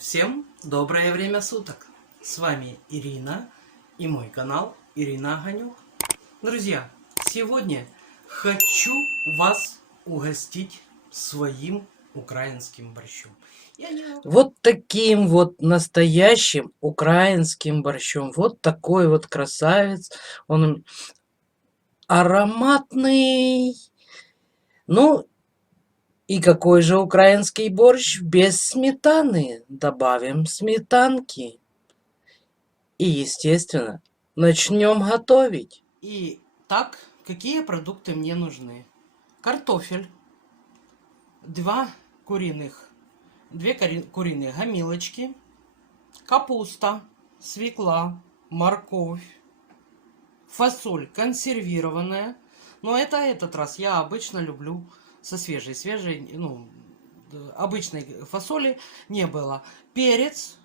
Всем доброе время суток! С вами Ирина и мой канал Ирина Огонек. Друзья, сегодня хочу вас угостить своим украинским борщом. Вот таким вот настоящим украинским борщом. Вот такой вот красавец. Он ароматный. Ну, и какой же украинский борщ без сметаны? Добавим сметанки. И, естественно, начнем готовить. Итак, какие продукты мне нужны? Картофель, две куриные гомилочки, капуста, свекла, морковь, фасоль консервированная. Но это этот раз я обычно люблю со свежей, обычной фасоли не было. Перец,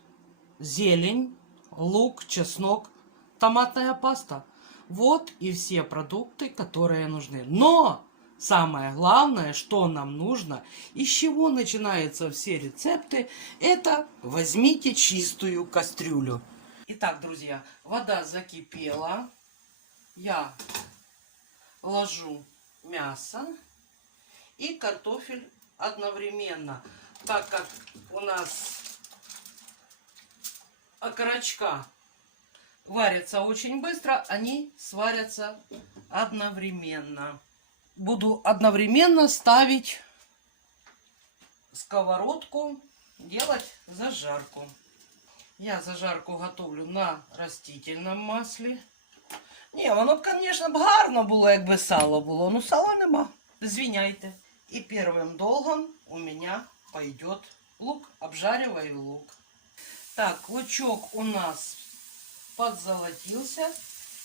зелень, лук, чеснок, томатная паста. Вот и все продукты, которые нужны. Но самое главное, что нам нужно, и с чего начинаются все рецепты, это возьмите чистую кастрюлю. Итак, друзья, вода закипела. Я ложу мясо и картофель одновременно, так как у нас окорочка варятся очень быстро, они сварятся одновременно. Буду одновременно ставить сковородку, делать зажарку. Я зажарку готовлю на растительном масле. Ні, воно б, звісно, б гарно було, якби сало було. Ну, сала нема. Звиняйте. И первым долгом у меня пойдет лук. Обжариваю лук. Так, лучок у нас подзолотился.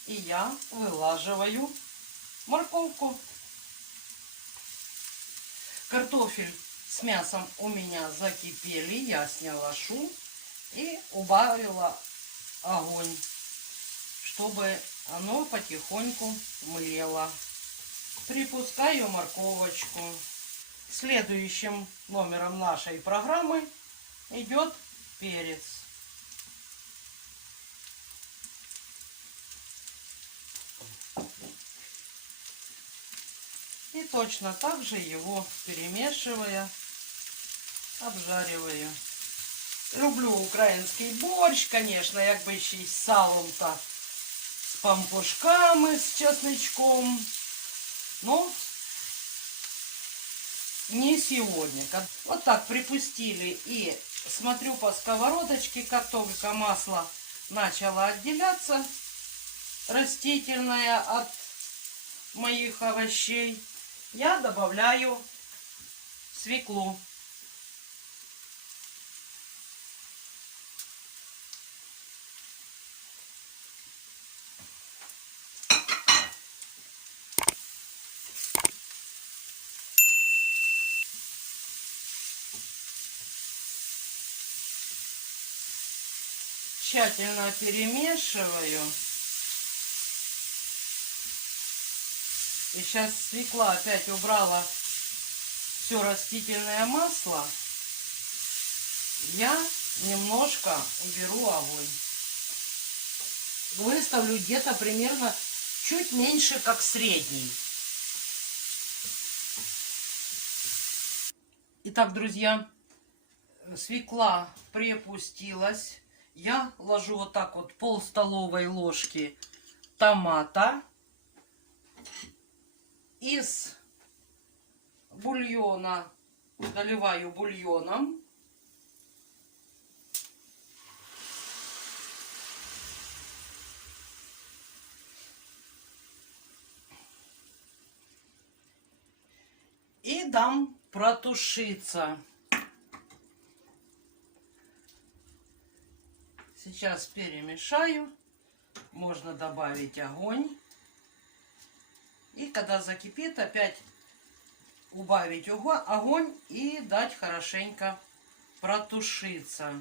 И я вылаживаю морковку. Картофель с мясом у меня закипели. Я сняла шум и убавила огонь, чтобы оно потихоньку млело. Припускаю морковочку. Следующим номером нашей программы идет перец. И точно так же его перемешивая, обжариваю. Люблю украинский борщ, конечно, як би ще й з салом-то, с пампушками, с чесночком. Но не сегодня. Вот так припустили. И смотрю по сковородочке, как только масло начало отделяться, растительное от моих овощей, я добавляю свеклу. Тщательно перемешиваю. И сейчас свекла опять убрала все растительное масло. Я немножко уберу огонь. Выставлю где-то примерно чуть меньше, как средний. Итак, друзья, свекла припустилась. Я ложу вот так вот пол-столовой ложки томата. Из бульона доливаю бульоном. И дам протушиться. Сейчас перемешаю. Можно добавить огонь. И когда закипит, опять убавить огонь и дать хорошенько протушиться.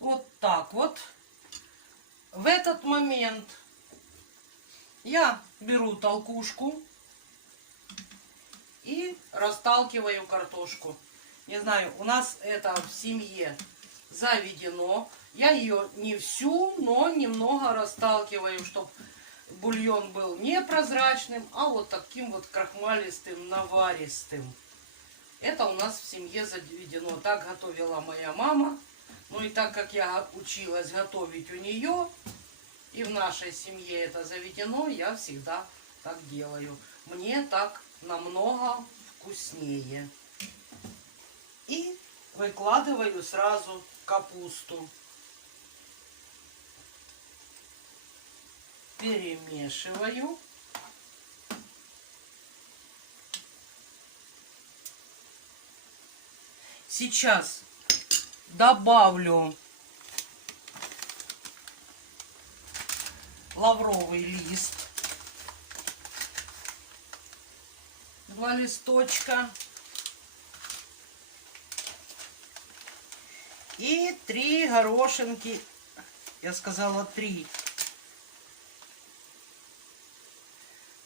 Вот так вот. В этот момент я беру толкушку и расталкиваю картошку. Не знаю, у нас это в семье заведено. Я ее не всю, но немного расталкиваю, чтобы бульон был не прозрачным, а вот таким вот крахмалистым, наваристым. Это у нас в семье заведено. Так готовила моя мама. Ну и так как я училась готовить у нее, и в нашей семье это заведено, я всегда так делаю. Мне так намного вкуснее. И выкладываю сразу капусту. Перемешиваю. Сейчас добавлю лавровый лист. 2 листочка. И 3 горошинки. Я сказала 3.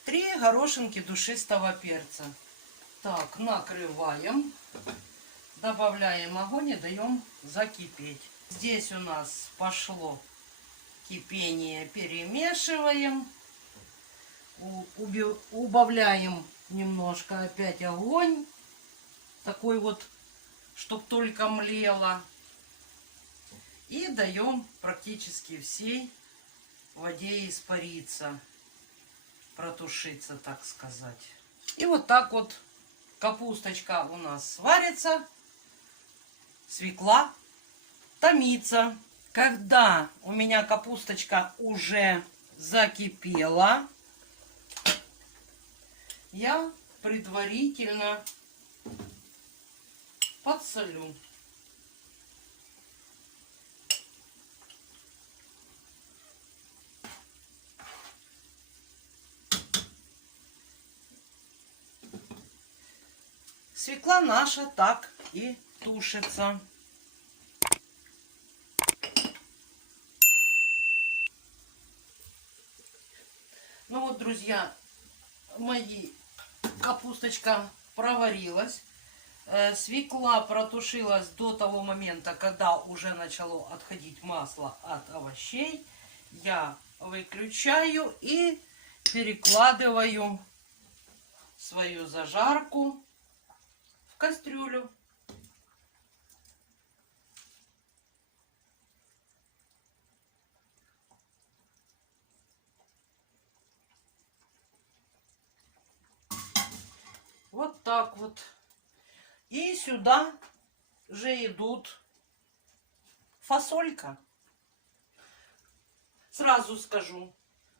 3 горошинки душистого перца. Так, накрываем. Добавляем огонь и даем закипеть. Здесь у нас пошло кипение. Перемешиваем. Убавляем немножко опять огонь. Такой вот, чтоб только млело. И даем практически всей воде испариться. Протушиться, так сказать. И вот так вот капусточка у нас сварится. Свекла томится. Когда у меня капусточка уже закипела, я предварительно подсолю. Свекла наша так и тушится. Ну вот, друзья, мои капусточка проварилась. Свекла протушилась до того момента, когда уже начало отходить масло от овощей. Я выключаю и перекладываю свою зажарку в кастрюлю. Вот так вот. И сюда же идут фасолька. Сразу скажу,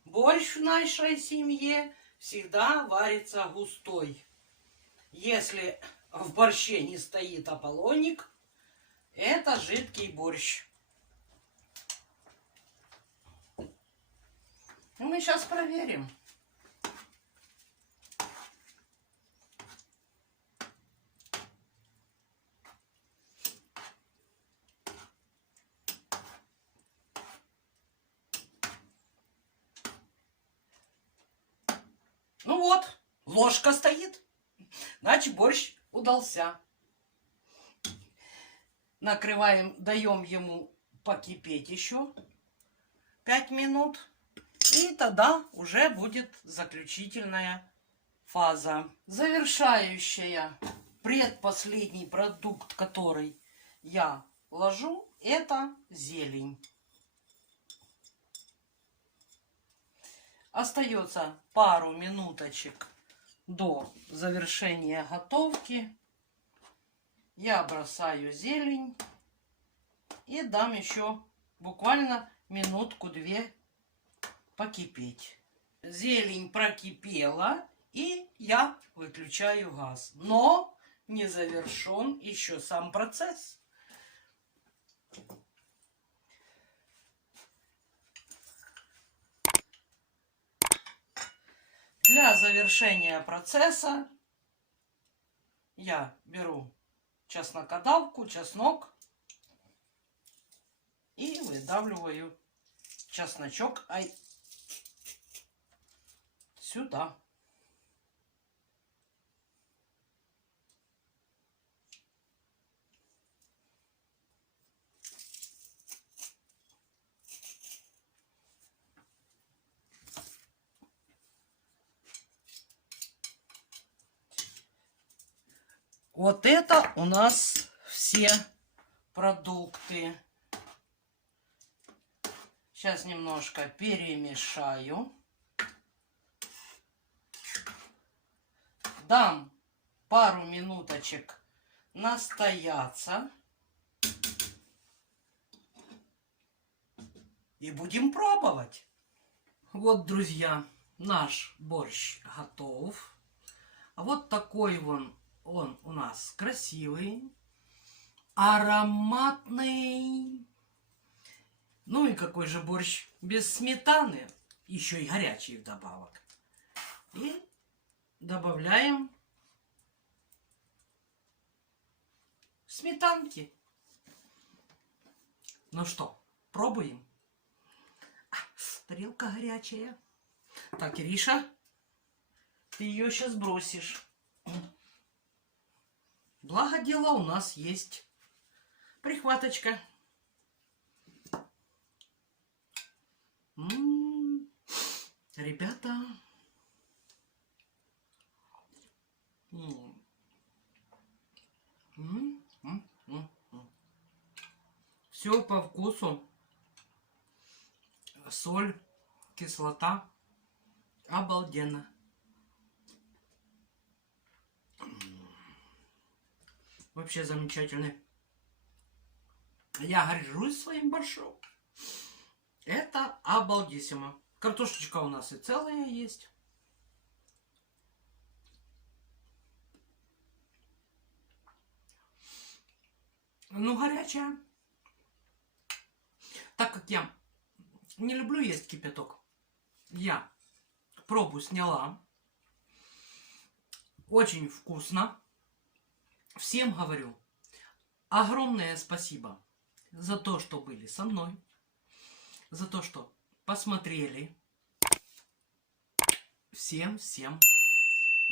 борщ в нашей семье всегда варится густой. Если в борще не стоит ополоник, это жидкий борщ. Мы сейчас проверим. Ну вот, ложка стоит, значит борщ удался. Накрываем, даем ему покипеть еще 5 минут. И тогда уже будет заключительная фаза. Завершающая, предпоследний продукт, который я ложу, это зелень. Остается пару минуточек до завершения готовки. Я бросаю зелень и дам еще буквально минутку-две покипеть. Зелень прокипела, и я выключаю газ. Но не завершен еще сам процесс. Для завершения процесса я беру чеснокодавку, чеснок и выдавливаю чесночок сюда. Вот это у нас все продукты. Сейчас немножко перемешаю. Дам пару минуточек настояться. И будем пробовать. Вот, друзья, наш борщ готов. А вот такой он у нас красивый, ароматный. Ну и какой же борщ без сметаны, еще и горячий вдобавок. И добавляем сметанки. Ну что, пробуем? Тарелка горячая. Так, Ириша, ты ее сейчас бросишь. Благо дело у нас есть прихваточка. Ребята. Все по вкусу. Соль, кислота. Обалденно. Вообще замечательный. Я горжусь своим борщом. Это обалдессимо. Картошечка у нас и целая есть. Ну, горячая. Так как я не люблю есть кипяток, я пробу сняла. Очень вкусно. Всем говорю огромное спасибо за то, что были со мной, за то, что посмотрели. Всем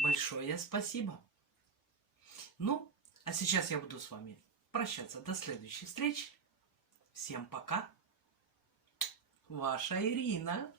большое спасибо. Ну, а сейчас я буду с вами прощаться. До следующей встречи. Всем пока. Ваша Ирина.